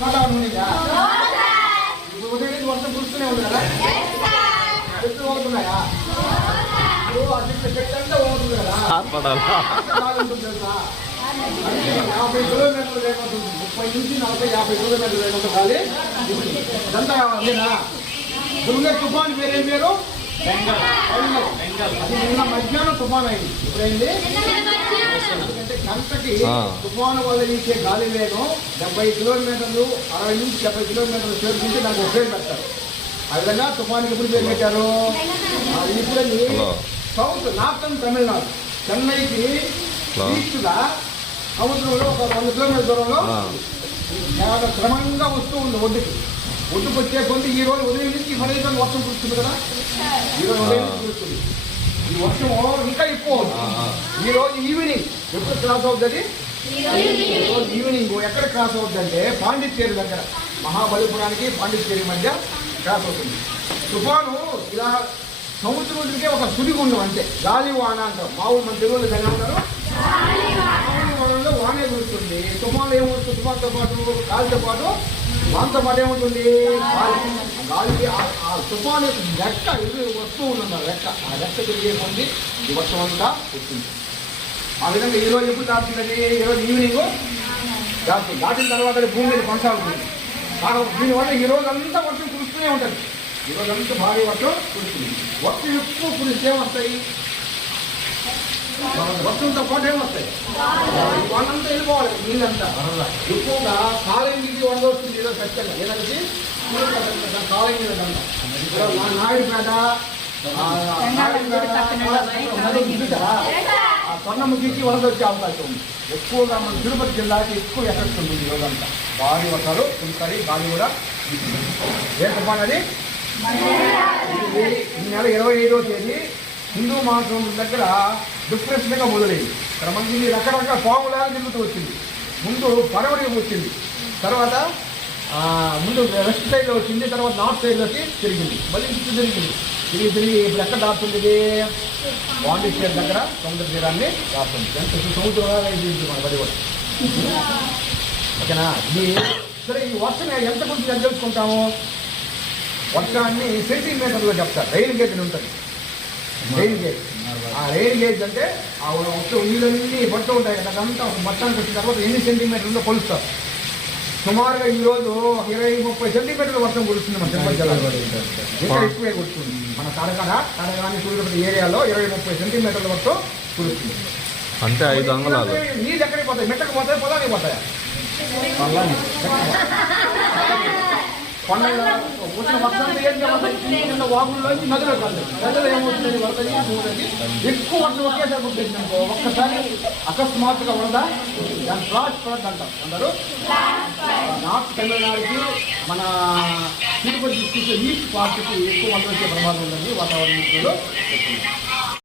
వాతావరణం ఉందా ఇప్పుడు ఉదయం నుంచి వర్షం కురుస్తూనే ఉంది కదా చెట్లు పోతున్నాయా ఇప్పుడు ఆ చెట్టు చెట్టు అంతా పోతుంది కదా యాభై కిలోమీటర్లు లేకపోతుంది. ముప్పై నుంచి నలభై యాభై కిలోమీటర్లు లేకుండా గాలి ఇదంతా అదేనా దుర్గ తుఫాన్ పేరేం పేరు? అది నిన్న మధ్యాహ్నం తుఫాన్ అయింది. ఇప్పుడైంది? ఎందుకంటే గంటకి. తుఫాను వల్ల వీచే గాలి వేగం డెబ్బై కిలోమీటర్లు అరవై నుంచి డెబ్బై కిలోమీటర్లు చేరుకుంటే ఒక పేరు పెడతారు. ఆ విధంగా తుఫానికి ఎప్పుడు పేరు పెట్టారు? అది ఇప్పుడని hello. South northern Tamil Nadu. చెన్నైకి. ఈస్ట్గా సముద్రంలో ఒక వంద కిలోమీటర్ల దూరంలో క్రమంగా వస్తూ ఉంది ఒడ్డుకి. ఒడ్డుకు వచ్చే కొద్ది ఈ రోజు ఉదయం నుంచి ఫలితంగా వర్షం కురుస్తుంది కదా? ఈ రోజు ఉదయం నుంచి కురుస్తుంది. ఈ వర్షం ఇంకా ఎక్కువ ఆ, ఆ. అవుతుంది ఈ రోజు ఈవినింగ్ ఎప్పుడు క్రాస్ అవుతుంది ఈ రోజు ఈవినింగ్. ఎక్కడ క్రాస్ అవుతుంది అంటే పాండిచ్చేరి దగ్గర. మహాబలిపురానికి పాండిచ్చేరి మధ్య క్రాస్ అవుతుంది. తుఫాను ఇలా సముద్రుడికే ఒక సుడిగుండం అంతే. గాలి వాన అంటారు మామూలు మన తెలుగులో దాన్ని ఏమంటారు? వాతావరణంలో వానే కురుస్తుంది తుఫాన్లు ఏమవుతుంది తుఫాన్తో పాటు గాలితో పాటు వానతో పాటు ఏముంటుంది? గాలి. గాలికి ఆ- తుఫాన్ యొక్క రెక్క ఇది వస్తూ ఉంటుంది ఆ రెక్క. ఆ రెక్క తిరిగే ఈ వర్షం అంతా వస్తుంది ఆ విధంగా ఈరోజు ఎప్పుడు దాటుతుంది ఈరోజు రోజు ఈవినింగ్ దాటుతుంది దాటిన తర్వాత భూమి మీద కొనసాగుతుంది. కాకపోతే దీనివల్ల ఈ రోజు అంతా వర్షం కురుస్తూనే ఉంటుంది. ఈ రోజు అంతా భారీ వర్షం కురుస్తుంది. వర్షం ఎక్కువ కురిస్తే ఏమొస్తాయి? వర్షంతో పాటు ఏమొస్తాయి? వాళ్ళంతా వెళ్ళిపోవాలి నీళ్ళంతా ఎక్కువగా కాలం నీటి వరద వస్తుంది ఈరోజు ఖచ్చితంగా ఏదంటే కాలం నీళ్ళ దండ. నాయుడుపేట స్వర్ణముఖికి వరద వచ్చే అవకాశం ఉంది. ఎక్కువగా మన తిరుపతి జిల్లాకి ఎక్కువ ఎఫెక్ట్ ఉంటుంది ఈ రోజంతా భారీ వర్షాలు ఉంటాయి గాలి కూడా. ఏ తుఫాన్ అది ఈ నెల ఇరవై ఐదవ తేదీ హిందూ మాసం దగ్గర డిప్రెషన్గా మొదలైంది. క్రమంగా ఇది రకరకాల పాములాగా తిరుగుతూ వచ్చింది. ముందు పరవడి వచ్చింది. తర్వాత ముందు వెస్ట్ సైడ్లో వచ్చింది తర్వాత నార్త్ సైడ్లోకి తిరిగింది. మళ్ళీ ఇటు తిరిగింది తిరిగి తిరిగి. ఇప్పుడు ఎక్కడ దాటుతుంది ఇది పాండిచ్చేరి దగ్గర సముద్ర తీరాన్ని దాటుతుంది ఎంత సముద్రం ఇది మన వరి కూడా. ఓకేనా? ఇది సరే ఈ వర్షం ఎంత గురించి ఎంత తెలుసుకుంటాము? వర్షాన్ని సెంటీమీటర్లో చెప్తారు. రైలు గేజ్ ఉంటుంది రైలు గేట్ ఆ గేజ్ అంటే ఆ వస్తు నీళ్ళన్నీ పడుతూ ఉంటాయి. కదా అదంతా మొత్తానికి వచ్చిన తర్వాత ఎన్ని సెంటీమీటర్లో కొలుస్తారు. సుమారుగా ఈ రోజు ఒక ఇరవై ముప్పై సెంటీమీటర్ల వర్షం కురుస్తుంది మన తిరుపతి జిల్లాలో. ఇంకా ఎక్కువే కురుస్తుంది. మన కడకడ కడగాని సూర్యపతి ఏరియాలో ఇరవై ముప్పై సెంటీమీటర్ల వర్షం కురుస్తుంది. అంటే ఐదు అంగళాలు. నీళ్ళు ఎక్కడికి పోతాయి? మెట్టకు పోతాయి? పొలానికి పోతాయా? కొండల వచ్చిన వర్షాలు ఏం నదిలో కాదు నదిలో ఏమవుతుంది? వరద ఎక్కువ వర్షం ఒకేసారి పుట్టింది ఒక్కసారి అకస్మాత్తుగా వరద దాని ఫ్లాష్ ఫ్లడ్ అంటారు. అందరూ? నార్త్ తమిళనాడుకి మన తిరుపతి డిస్టిక్ ఈస్ట్ పార్ట్కి ఎక్కువ వరద వచ్చే ప్రమాదం ఉందండి వాతావరణంలో నిపుణులు